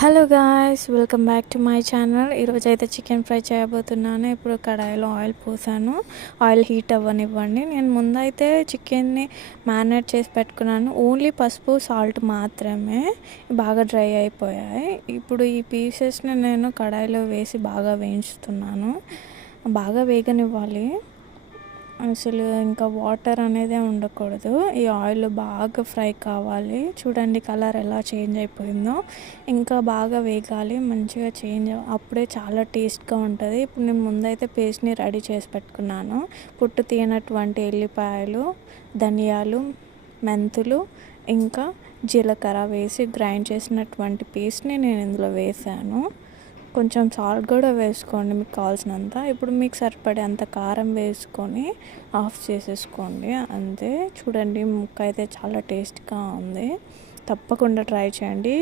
Hello guys, welcome back to my channel. ఈరోజు అయితే chicken fry చేయబోతున్నాను. ఇప్పుడు కడాయిలో ఆయిల్ పోసాను. ఆయిల్ హీట్ అవ్వనివ్వండి. నేను ముందైతే చికెన్ని మ్యారినేట్ చేసి పెట్టుకున్నాను. ఓన్లీ పసుపు సాల్ట్ మాత్రమే. బాగా డ్రై అయిపోయాయి. ఇప్పుడు ఈ పీసెస్ని నేను కడాయిలో వేసి బాగా వేయించుతున్నాను. బాగా వేగనివ్వాలి. అసలు ఇంకా వాటర్ అనేదే ఉండకూడదు. ఈ ఆయిల్ బాగా ఫ్రై కావాలి. చూడండి కలర్ ఎలా చేంజ్ అయిపోయిందో. ఇంకా బాగా వేగాలి, మంచిగా అప్పుడే చాలా టేస్ట్గా ఉంటుంది. ఇప్పుడు నేను ముందైతే పేస్ట్ని రెడీ చేసి పెట్టుకున్నాను. పొట్టు తీయనటువంటి ఎల్లిపాయలు, ధనియాలు, మెంతులు, ఇంకా జీలకర్ర వేసి గ్రైండ్ చేసినటువంటి పేస్ట్ని నేను ఇందులో వేసాను. కొంచెం సాల్ట్ కూడా వేసుకోండి మీకు కావాల్సినంత. ఇప్పుడు మీకు సరిపడే అంత కారం వేసుకొని ఆఫ్ చేసేసుకోండి అంతే. చూడండి ముక్క అయితే చాలా టేస్ట్గా ఉంది. తప్పకుండా ట్రై చేయండి.